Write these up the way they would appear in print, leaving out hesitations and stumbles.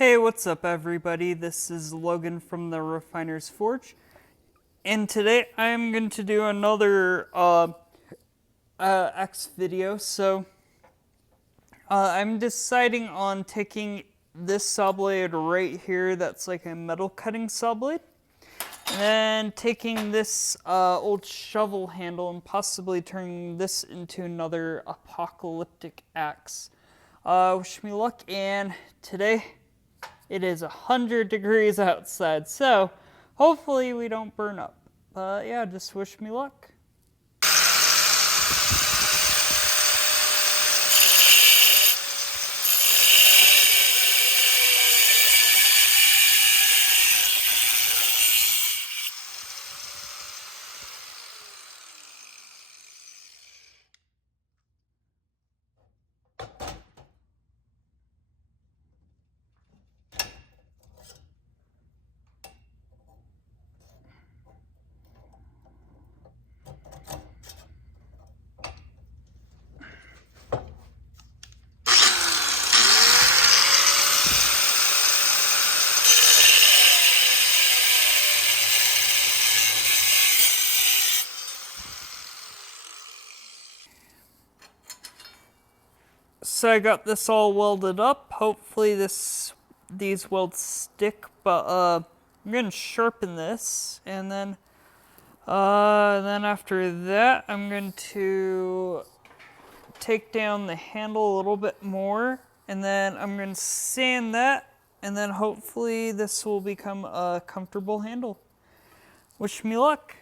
Hey, what's up everybody? This is Logan from the Refiner's Forge, and today I'm going to do another X video. So I'm deciding on taking this saw blade right here that's like a metal cutting saw blade, and then taking this old shovel handle and possibly turning this into another apocalyptic axe. Wish me luck, and today it is 100 degrees outside, so hopefully we don't burn up. But yeah, just wish me luck. So I got this all welded up. Hopefully these welds stick, but I'm gonna sharpen this, and then after that I'm going to take down the handle a little bit more, and then I'm going to sand that, and then hopefully this will become a comfortable handle. Wish me luck.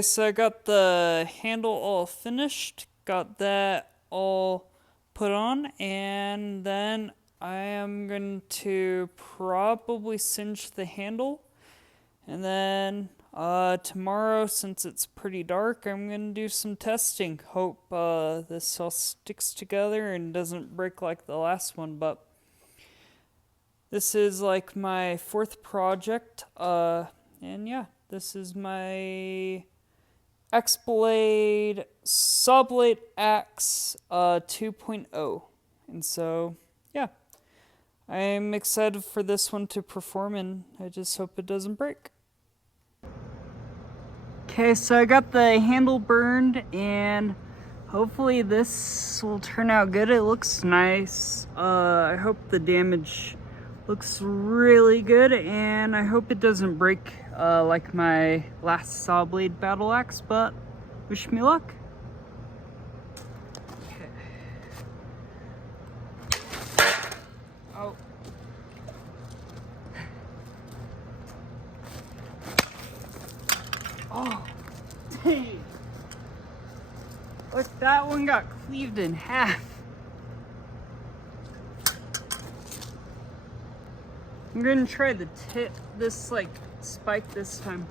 Okay, so I got the handle all finished, got that all put on, and then I am going to probably singe the handle, and then tomorrow, since it's pretty dark, I'm going to do some testing. Hope this all sticks together and doesn't break like the last one, but this is like my 4th project, and yeah, this is my X-Blade Sawblade Axe 2.0. And so, yeah, I'm excited for this one to perform, and I just hope it doesn't break. Okay, so I got the handle burned, and hopefully this will turn out good. It looks nice. I hope the damage looks really good, and I hope it doesn't break like my last Sawblade battle axe, but wish me luck. Okay. Oh. Oh, dang. Look, that one got cleaved in half. I'm gonna try the tip, this like spike this time.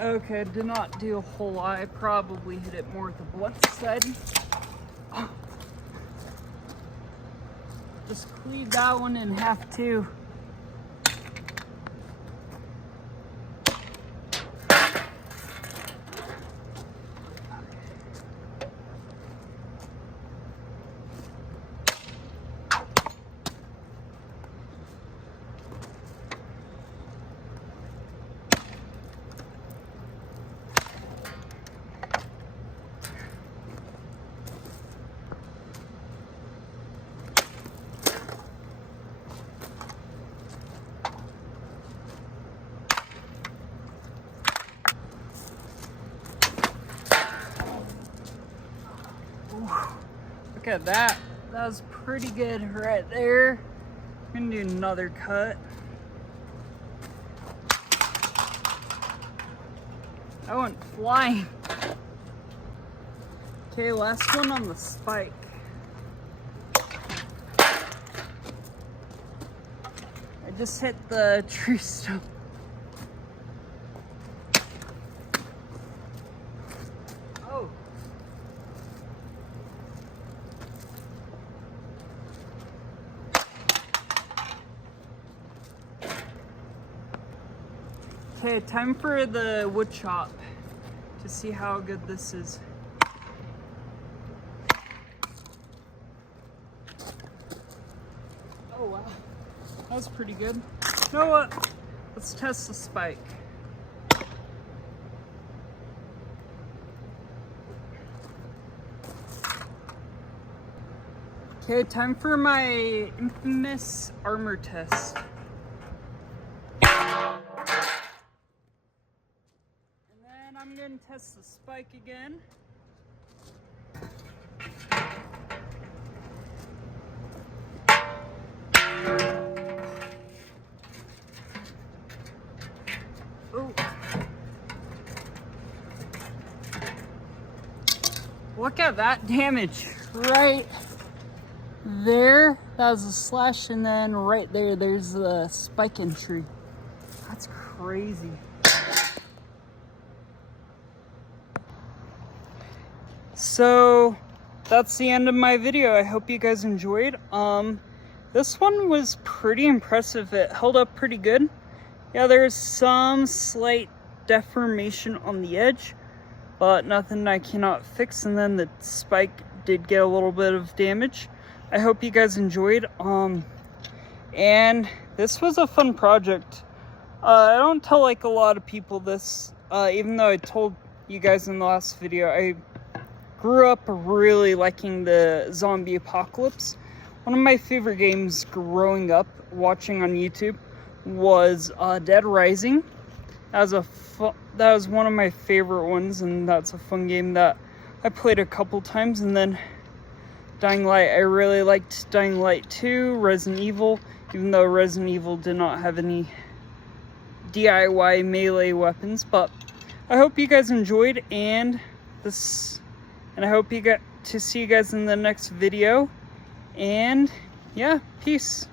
Okay, did not do a whole lot. I probably hit it more at the blunt side. Oh. Just cleave that one in half too. Look at that. That was pretty good right there. I'm gonna do another cut. That went flying. Okay, last one on the spike. I just hit the tree stump. Oh. Okay, time for the wood chop to see how good this is. Oh wow, that was pretty good. You know what? Let's test the spike. Okay, time for my infamous armor test. I'm going to test the spike again. Oh. Look at that damage right there. That was a slash, and then right there, there's the spike entry. That's crazy. So that's the end of my video. I hope you guys enjoyed. This one was pretty impressive. It held up pretty good. Yeah, there's some slight deformation on the edge, but nothing I cannot fix. And then the spike did get a little bit of damage. I hope you guys enjoyed. And this was a fun project. I don't tell like a lot of people this, even though I told you guys in the last video, I grew up really liking the zombie apocalypse. One of my favorite games growing up watching on YouTube was Dead Rising. That was one of my favorite ones, and that's a fun game that I played a couple times. And then Dying Light, I really liked Dying Light 2, Resident Evil, even though Resident Evil did not have any DIY melee weapons. But I hope you guys enjoyed, and I hope you got to see you guys in the next video. And yeah, peace.